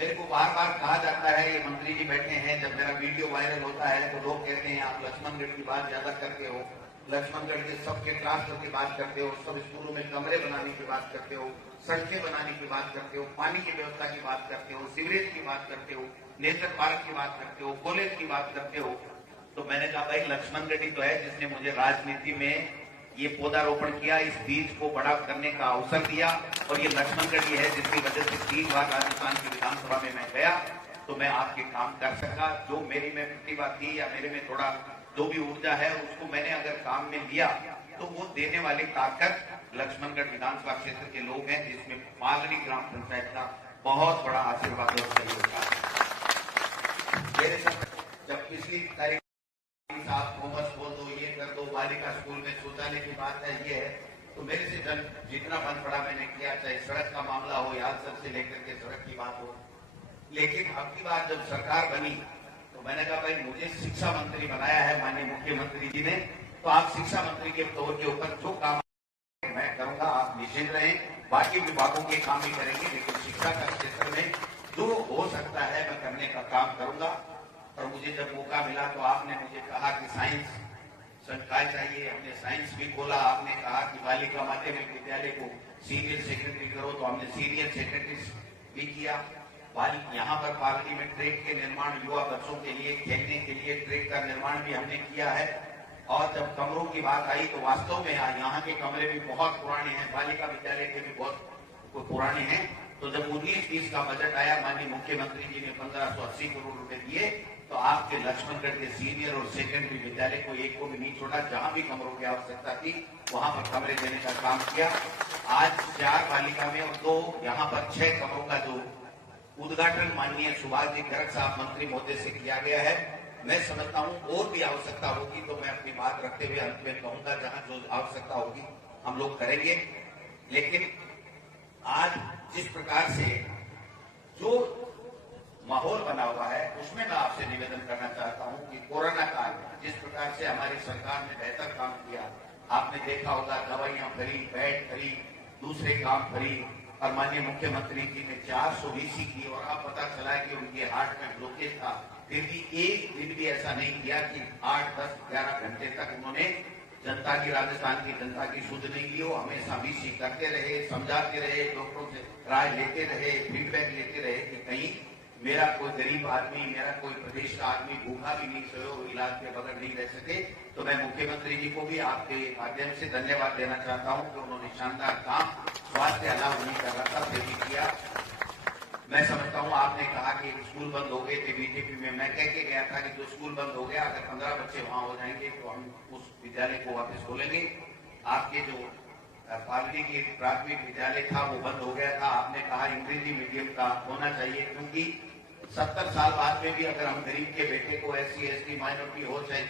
मेरे को बार बार कहा जाता है, ये मंत्री जी बैठे हैं, जब मेरा वीडियो वायरल होता है तो लोग कहते हैं आप लक्ष्मणगढ़ की बात ज्यादा करते हो, लक्ष्मणगढ़ के सबके ट्रांसफर की बात करते हो, सब स्कूलों में कमरे बनाने की बात करते हो, सड़कें बनाने की बात करते हो, पानी की व्यवस्था की बात करते हो, सीवरेज की बात करते हो, नेचर पार्क की बात करते हो, कॉलेज की बात करते हो। तो मैंने कहा भाई लक्ष्मणगढ़ ही तो है जिसने मुझे राजनीति में ये पौधारोपण किया, इस बीज को बड़ा करने का अवसर दिया, और ये लक्ष्मणगढ़ ही है जिसकी वजह से 3 बार राजस्थान की विधानसभा में मैं गया तो मैं आपके काम कर सका। जो मेरी में प्रतिभा थी या मेरे में थोड़ा जो भी ऊर्जा है उसको मैंने अगर काम में लिया तो वो देने वाली ताकत लक्ष्मणगढ़ विधानसभा क्षेत्र के लोग हैं, जिसमें पालनी ग्राम पंचायत का बहुत बड़ा आशीर्वाद और सहयोग था। मेरे जब पिछली तारीख आप कॉमर्स बोल दो, ये कर दो, बालिका स्कूल में शौचालय की बात है, ये है, तो मेरे से जन जितना बन पड़ा मैंने किया, चाहे सड़क का मामला हो या सबसे लेकर के सड़क की बात हो। लेकिन अब की बात जब सरकार बनी तो मैंने कहा भाई मुझे शिक्षा मंत्री बनाया है माननीय मुख्यमंत्री जी ने, तो आप शिक्षा मंत्री के तौर के ऊपर जो काम मैं करूंगा आप निश्चिंत रहें, बाकी विभागों के काम भी करेंगे, लेकिन शिक्षा का क्षेत्र में जो हो सकता है मैं करने का काम करूंगा। और मुझे जब मौका मिला तो आपने मुझे कहा कि साइंस संकाय चाहिए, हमने साइंस भी खोला, आपने कहा कि बालिका माध्यमिक विद्यालय को सीनियर सेकेंडरी करो, तो हमने सीनियर सेकेंडरी भी किया। यहाँ पर पालनी में ट्रैक के निर्माण, युवा बच्चों के लिए खेलने के लिए ट्रैक का निर्माण भी हमने किया है। और जब कमरों की बात आई तो वास्तव में यहाँ के कमरे भी बहुत पुराने हैं, बालिका विद्यालय के भी बहुत पुराने हैं। तो जब 19-20 का बजट आया, माननीय मुख्यमंत्री जी ने 1580 करोड़ रुपए दिए, तो आपके लक्ष्मणगढ़ के सीनियर और सेकेंडरी विद्यालय को एक को भी नहीं छोड़ा, जहां भी कमरों की आवश्यकता थी वहां पर कमरे देने का काम किया। आज 4 बालिका में और 2 यहाँ पर 6 कमरों का जो उद्घाटन माननीय सुभाष जी गर्ग साहब मंत्री महोदय से किया गया है। मैं समझता हूं और भी आवश्यकता होगी तो मैं अपनी बात रखते हुए अंत में कहूंगा, जहां जो आवश्यकता होगी हम लोग करेंगे। लेकिन आज जिस प्रकार से जो माहौल बना हुआ है उसमें मैं आपसे निवेदन करना चाहता हूं कि कोरोना काल में जिस प्रकार से हमारी सरकार ने बेहतर काम किया, आपने देखा होगा दवाइयां फ्री, बेड फ्री, दूसरे काम फ्री, और माननीय मुख्यमंत्री जी ने 400 वीसी की, और अब पता चला कि उनके हार्ट में ब्लॉकेज था, फिर भी एक दिन भी ऐसा नहीं किया कि 8, 10, 11 घंटे तक उन्होंने जनता की, राजस्थान की जनता की सुध नहीं ली हो। हमेशा वीसी करते रहे, समझाते रहे, डॉक्टरों से राय लेते रहे, फीडबैक लेते रहे कि कहीं मेरा कोई गरीब आदमी, मेरा कोई प्रदेश का आदमी भूखा भी नहीं सोए, इलाज के बगैर नहीं रह सके। तो मैं मुख्यमंत्री जी को भी आपके माध्यम से धन्यवाद देना चाहता हूं कि उन्होंने शानदार काम स्वास्थ्य अलाव नहीं कर रहा था, फिर भी किया। मैं समझता हूं आपने कहा कि स्कूल बंद हो गए थे बीजेपी में, मैं कह के गया था कि जो स्कूल बंद हो गया, अगर 15 बच्चे वहां हो जाएंगे तो हम उस विद्यालय को वापस खोलेंगे। आपके जो पालनी की प्राथमिक विद्यालय था वो बंद हो गया था, आपने कहा अंग्रेजी मीडियम का होना चाहिए, क्योंकि 70 साल बाद में भी अगर हम गरीब के बेटे को SC, ST माइनॉरिटी हो चाहे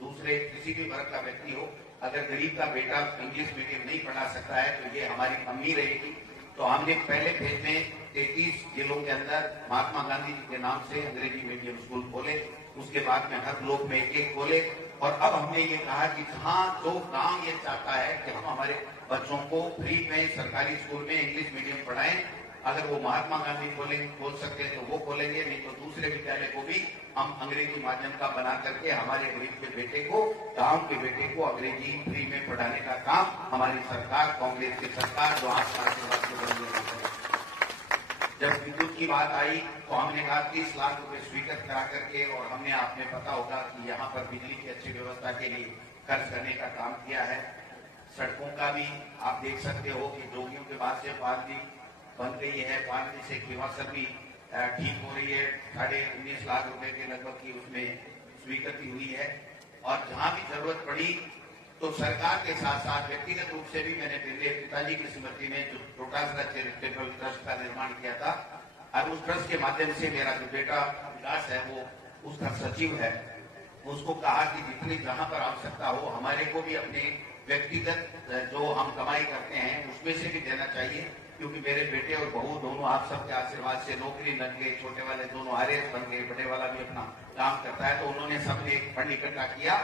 दूसरे किसी भी वर्ग का व्यक्ति हो, अगर गरीब का बेटा इंग्लिश मीडियम नहीं पढ़ा सकता है तो ये हमारी कमी रहेगी। तो हमने पहले फेज में 33 जिलों के अंदर महात्मा गांधी जी के नाम से अंग्रेजी मीडियम स्कूल खोले, उसके बाद में हर ब्लॉक में एक खोले, और अब हमने ये कहा कि जहां जो गांव ये चाहता है कि हम हमारे बच्चों को फ्री में सरकारी स्कूल में इंग्लिश मीडियम पढ़ाएं, अगर वो महात्मा गांधी खोल सकते हैं तो वो खोलेंगे, नहीं तो दूसरे विद्यालय को भी हम अंग्रेजी माध्यम का बना करके हमारे गरीब के बेटे को, गांव के बेटे को अंग्रेजी फ्री में पढ़ाने का काम हमारी सरकार, कांग्रेस की सरकार जो आज जब विद्युत की बात आई तो हमने कहा 30 लाख रुपए स्वीकृत करा करके, और हमने आपने पता होगा कि यहाँ पर बिजली की अच्छी व्यवस्था के लिए खर्च करने का काम किया है। सड़कों का भी आप देख सकते हो कि जोगियों के बाद से पालनी बन गई है, पालनी से खीवासर भी ठीक हो रही है, 19.5 लाख रुपए के लगभग की उसमें स्वीकृति हुई है। और जहां भी जरूरत पड़ी तो सरकार के साथ साथ व्यक्तिगत रूप से भी मैंने मेरे पिताजी की स्मृति में जो टोटासरा चैरिटेबल ट्रस्ट का निर्माण किया था, और उस ट्रस्ट के माध्यम से मेरा जो बेटा विकास है वो उसका सचिव है, उसको कहा कि जितनी जहां पर आवश्यकता हो हमारे को भी अपने व्यक्तिगत जो हम कमाई करते हैं उसमें से भी देना चाहिए, क्योंकि मेरे बेटे और बहू दोनों आप सबके आशीर्वाद से नौकरी लग गए, छोटे वाले दोनों RS बन गए, बड़े वाला भी अपना काम करता है। तो उन्होंने सबने फंड इकट्ठा किया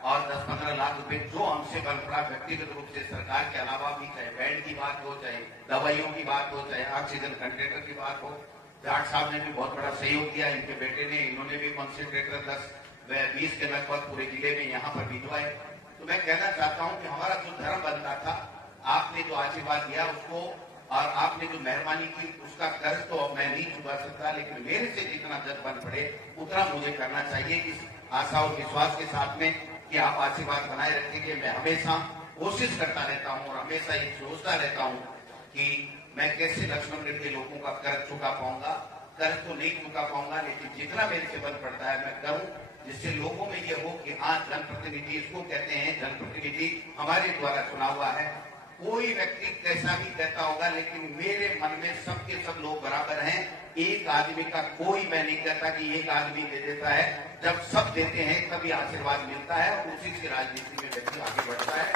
और 10-15 लाख रुपए जो हमसे बल पड़ा व्यक्तिगत रूप से सरकार के अलावा भी, चाहे बेड की बात हो, चाहे दवाइयों की बात हो, चाहे ऑक्सीजन कंटेनर की बात हो, जाट साहब ने भी बहुत बड़ा सहयोग किया, इनके बेटे ने, इन्होंने भी कॉन्सेंट्रेटर 10-20 के लगभग पूरे जिले में यहाँ पर भिजवाए। तो मैं कहना चाहता हूँ कि हमारा जो धर्म बनता था, आपने जो आशीर्वाद दिया उसको और आपने जो मेहरबानी की उसका कर्ज तो अब मैं नहीं चुका सकता, लेकिन मेरे से जितना जज बन पड़े उतना मुझे करना चाहिए, इस आशा और विश्वास के साथ में कि आप आशीर्वाद बनाए रखेंगे। मैं हमेशा कोशिश करता रहता हूँ और हमेशा ये सोचता रहता हूँ कि मैं कैसे लक्ष्मणगढ़ के लोगों का कर्ज चुका पाऊंगा। कर्ज तो नहीं चुका पाऊंगा, लेकिन जितना मेरे से बन पड़ता है मैं करूं, जिससे लोगों में ये हो कि हाँ, जनप्रतिनिधि इसको कहते हैं, जनप्रतिनिधि हमारे द्वारा चुना हुआ है। कोई व्यक्ति कैसा भी कहता होगा, लेकिन मेरे मन में सबके सब लोग बराबर हैं। एक आदमी का कोई मैं नहीं कहता कि एक आदमी दे देता है, जब सब देते हैं तभी आशीर्वाद मिलता है और उसी से राजनीति में व्यक्ति आगे बढ़ता है।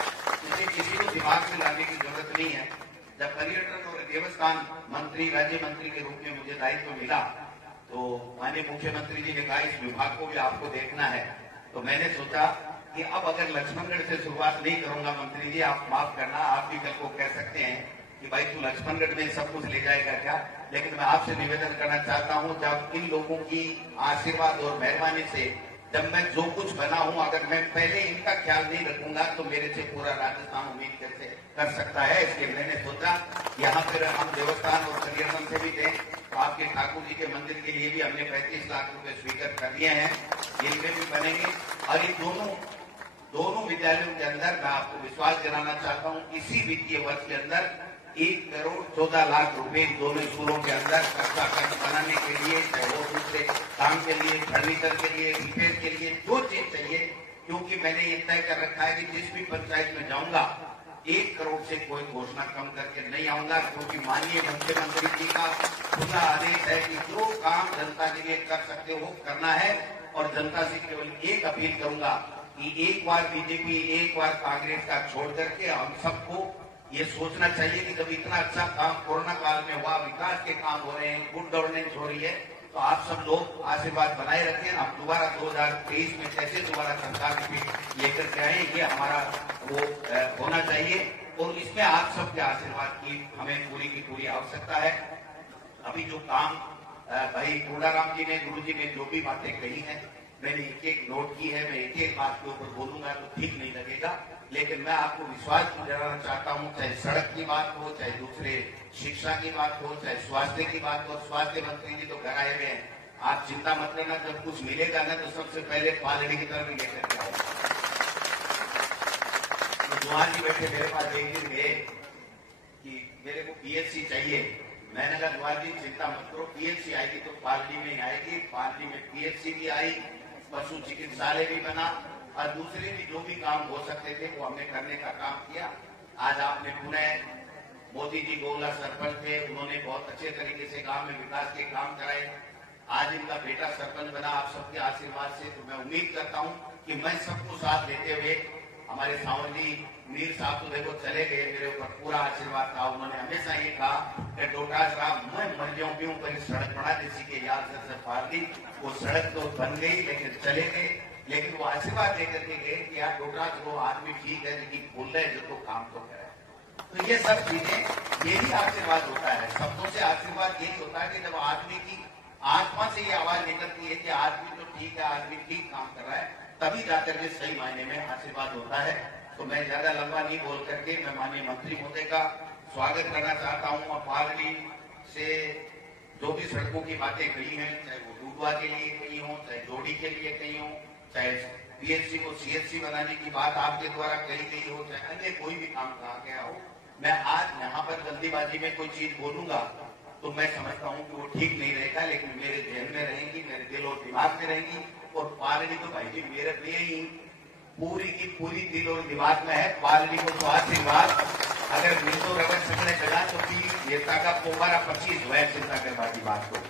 इसे किसी को दिमाग में लाने की जरूरत नहीं है। जब पर्यटन और देवस्थान मंत्री, राज्य मंत्री के रूप में मुझे दायित्व मिला, तो माननीय मुख्यमंत्री जी ने कहा इस विभाग को भी आपको देखना है। तो मैंने सोचा कि अब अगर लक्ष्मणगढ़ से शुरुआत नहीं करूंगा, मंत्री जी आप माफ करना, आप भी कल को कह सकते हैं कि भाई तू लक्ष्मणगढ़ में सब कुछ ले जाएगा क्या। लेकिन मैं आपसे निवेदन करना चाहता हूं, जब इन लोगों की आशीर्वाद और मेहरबानी से जब मैं जो कुछ बना हूं, अगर मैं पहले इनका ख्याल नहीं रखूंगा तो मेरे से पूरा राजस्थान उम्मीद कैसे कर सकता है। इसलिए मैंने सोचा यहाँ पर हम देवस्थान और पर्यटन से भी दें, तो आपके ठाकुर जी के मंदिर के लिए भी हमने 35 लाख रुपए स्वीकृत कर दिए हैं, इनमें भी बनेंगे। और इन दोनों विद्यालयों के अंदर मैं आपको विश्वास दिलाना चाहता हूँ, इसी वित्तीय वर्ष के अंदर 1,14,00,000 रुपए दोनों स्कूलों के अंदर कक्षा कक्ष बनाने के लिए, चाहे वो दूसरे काम के लिए, फर्नीचर के लिए, रिपेयर के लिए, जो चीज चाहिए। क्योंकि मैंने ये तय कर रखा है कि जिस भी पंचायत में जाऊंगा 1 करोड़ से कोई घोषणा कम करके नहीं आऊंगा, क्योंकि माननीय मुख्यमंत्री जी का खुला आदेश है कि जो काम जनता के लिए कर सकते हो करना है। और जनता से केवल एक अपील करूंगा कि एक बार बीजेपी, एक बार कांग्रेस का छोड़ करके हम सबको ये सोचना चाहिए कि जब इतना अच्छा काम कोरोना काल में हुआ, विकास के काम हो रहे हैं, गुड गवर्नेंस हो रही है, तो आप सब लोग आशीर्वाद बनाए रखें। हम दोबारा 2023 में कैसे दोबारा सरकार की लेकर के आए, ये हमारा वो होना चाहिए। और इसमें आप सबके आशीर्वाद की हमें पूरी की पूरी आवश्यकता है। अभी जो काम भाई पूर्णाराम जी ने, गुरु जी ने जो भी बातें कही हैं, मैंने एक एक नोट की है। मैं एक एक बात के ऊपर बोलूंगा तो ठीक नहीं लगेगा, लेकिन मैं आपको विश्वास दिलाना चाहता हूं, चाहे सड़क की बात हो, चाहे दूसरे शिक्षा की बात हो, चाहे स्वास्थ्य की बात हो। स्वास्थ्य मंत्री जी तो घर आए हुए हैं, आप चिंता मत करना, जब कुछ मिलेगा ना तो सबसे पहले पालड़ी की तरफ लेकर के आओ। तो जवान जी बैठे मेरे पास एक दिन गए कि मेरे को पीएचसी चाहिए। मैंने कहा जवान जी चिंता मत करो, पीएचसी आएगी तो पालड़ी में आएगी। पालड़ी में पीएचसी भी आई, पशु चिकित्सालय भी बना, और दूसरे भी जो भी काम हो सकते थे वो हमने करने का काम किया। आज आपने पुनः मोदी जी गोला सरपंच थे, उन्होंने बहुत अच्छे तरीके से गांव में विकास के काम कराए। आज इनका बेटा सरपंच बना आप सबके आशीर्वाद से। तो मैं उम्मीद करता हूं कि मैं सबको साथ लेते हुए, हमारे सांवली मीर साहब तो देखो चले गए, मेरे ऊपर पूरा आशीर्वाद था। उन्होंने हमेशा ये कहा कि डोटा साहब मैं मर जाऊं क्यों, पर सड़क बना देसी के याद से फाड़ दी। वो सड़क तो बन गई लेकिन चले गए, लेकिन वो आशीर्वाद लेकर के गए कि यार डोटा वो आदमी ठीक है, लेकिन बोल रहे जो तो काम तो करे। तो ये सब चीजें, यही आशीर्वाद होता है। शब्दों से आशीर्वाद यही होता है कि जब आदमी की आत्मा से ये आवाज निकलती है कि आदमी तो ठीक है, आदमी ठीक काम कर रहा है, तभी जाकर के सही मायने में आशीर्वाद होता है। तो मैं ज्यादा लंबा नहीं बोल करके मैं माननीय मंत्री महोदय का स्वागत करना चाहता हूँ। और पालड़ी से जो भी सड़कों की बातें कही हैं, चाहे वो डूडवा के लिए कही हो, चाहे जोड़ी के लिए कही हो, चाहे पीएचसी को सीएचसी बनाने की बात आपके द्वारा कही गई हो, चाहे अन्य कोई भी काम कहा गया हो, मैं आज यहाँ पर जल्दीबाजी में कोई चीज बोलूंगा तो मैं समझता हूँ कि वो ठीक नहीं रहेगा, लेकिन मेरे ध्यान में रहेगी, मेरे दिल और दिमाग में रहेगी। और पालड़ी तो भाई जी मेरे लिए ही पूरी की पूरी दिल और दिमाग में है। पालड़ी को तो आशीर्वाद अगर मिलतो रगड़ सकने चला तो नेता का पोमारा 25 हुआ चिंता करवाती बात को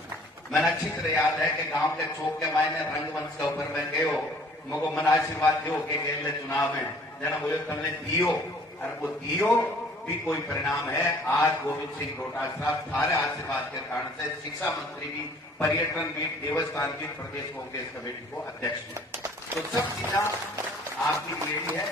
मैंने अच्छी तरह याद है कि गांव के चौक के मायने रंगवंश के ऊपर मैं गयो, मुझको मन आशीर्वाद दियो के अगले चुनाव में जना बोले तुमने दियो, और वो दियो भी कोई परिणाम है। आज गोविंद सिंह डोटाल साहब थारे आशीर्वाद के कारण से शिक्षा मंत्री भी, पर्यटन भी, देवस्थान भी, प्रदेश कांग्रेस कमेटी को अध्यक्ष है। तो सब चीजा आपकी लिए है,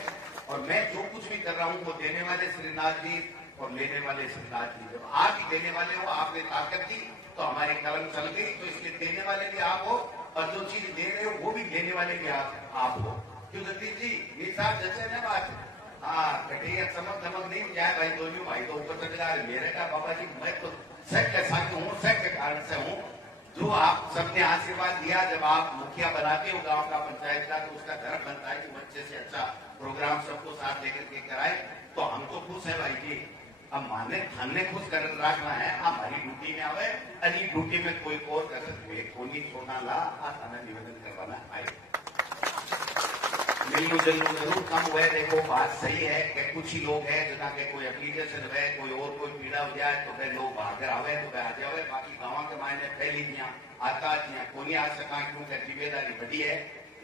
और मैं जो कुछ भी कर रहा हूँ वो देने वाले श्रीनाथ जी और लेने वाले सरकार की। जब आप ही देने वाले हो, आपने ताकत दी तो हमारी कलम चल गई, तो इसलिए देने वाले भी आप हो और जो चीज दे रहे हो वो भी लेने वाले भी आप हो। क्यों जगदीश जी, ये साथ जैसे ना बात, हाँ कटिया चमक धमक नहीं जाए भाई, दोनों भाई तो ऊपर चढ़ गया। मेरे का बाबा जी मैं तो सच के साथ हूँ, सच के कारण से हूँ। जो आप सबने आशीर्वाद दिया, जब आप मुखिया बनाते हो गांव का, पंचायत का, तो उसका धर्म बनता है कि अच्छे से अच्छा प्रोग्राम सबको साथ लेकर के कराए। तो हम तो खुश है भाई जी, अब हमने खुश कर रखना है, हमारी ड्यूटी में आवे, अली ड्यूटी में कोई और कर सकते कोई छोड़ना ला आना निवेदन करवाना आए। मिलू जलू जरूर कम हुए। देखो बात सही है कि कुछ ही लोग हैं जिनका के कोई एप्लीकेशन है, कोई और कोई पीड़ा हो जाए तो फिर लोग भागर आवे तो आ जावे। बाकी गाँव के मायने फैली दिया आता दिया को नहीं आ सका, क्योंकि जिम्मेदारी बड़ी है।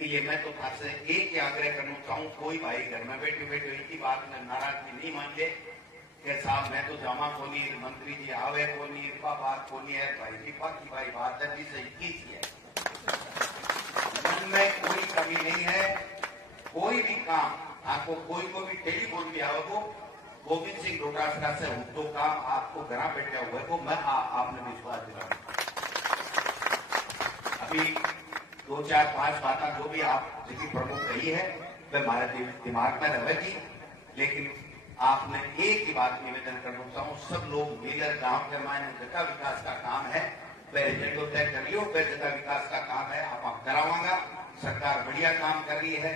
ये मैं तो आपसे एक ही आग्रह करना चाहूँ, कोई भाई घर में बैठे बैठे एक ही बात में नाराजगी नहीं मान ले कि साहब मैं तो जामा को नहीं, मंत्री जी आवे को नहीं, बात को नहीं है। भाई जी बाकी भाई बात है से इक्कीस है, मन में कोई कमी नहीं है। कोई भी काम आपको कोई को भी टेलीफोन भी आओ तो गोविंद सिंह डोटासरा से तो काम आपको घर बैठा हुआ है, तो मैं आपने विश्वास दिला। अभी 2 4 5 बातें जो भी आप जिसकी प्रमुख रही है वह हमारे दिमाग में रहेगी, लेकिन आपने एक ही बात निवेदन करना चाहूँ, सब लोग मिलकर गांव के मायने जगह विकास का काम है वह एजेंडो तय कर लियो। वह जगह विकास का काम है आप करावांगा, सरकार बढ़िया काम कर रही है।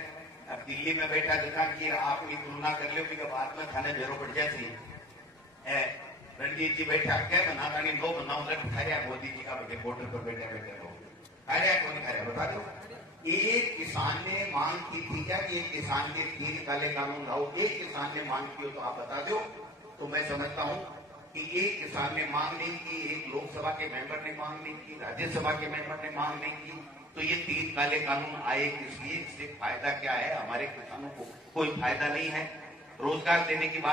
अब दिल्ली में बैठा जगह की आपकी तुलना कर लियो कि बाद में थाने बेरो बढ़ जाती है। रणजीत जी बैठा क्या बना रानी 2 बनाऊ खाया मोदी जी का बैठे बॉर्डर पर बैठे बैठे लोग खाया कौन खाया बता दो। एक किसान ने मांग की थी क्या कि एक किसान के 3 काले कानून लाओ? एक किसान ने मांग की हो तो आप बता दो। तो मैं समझता हूँ कि एक किसान ने मांग नहीं की, एक लोकसभा के मेंबर ने मांग नहीं की, राज्यसभा के मेंबर ने मांग नहीं की, तो ये 3 काले कानून आए इसलिए इससे फायदा क्या है? हमारे किसानों को कोई फायदा नहीं है। रोजगार देने की बात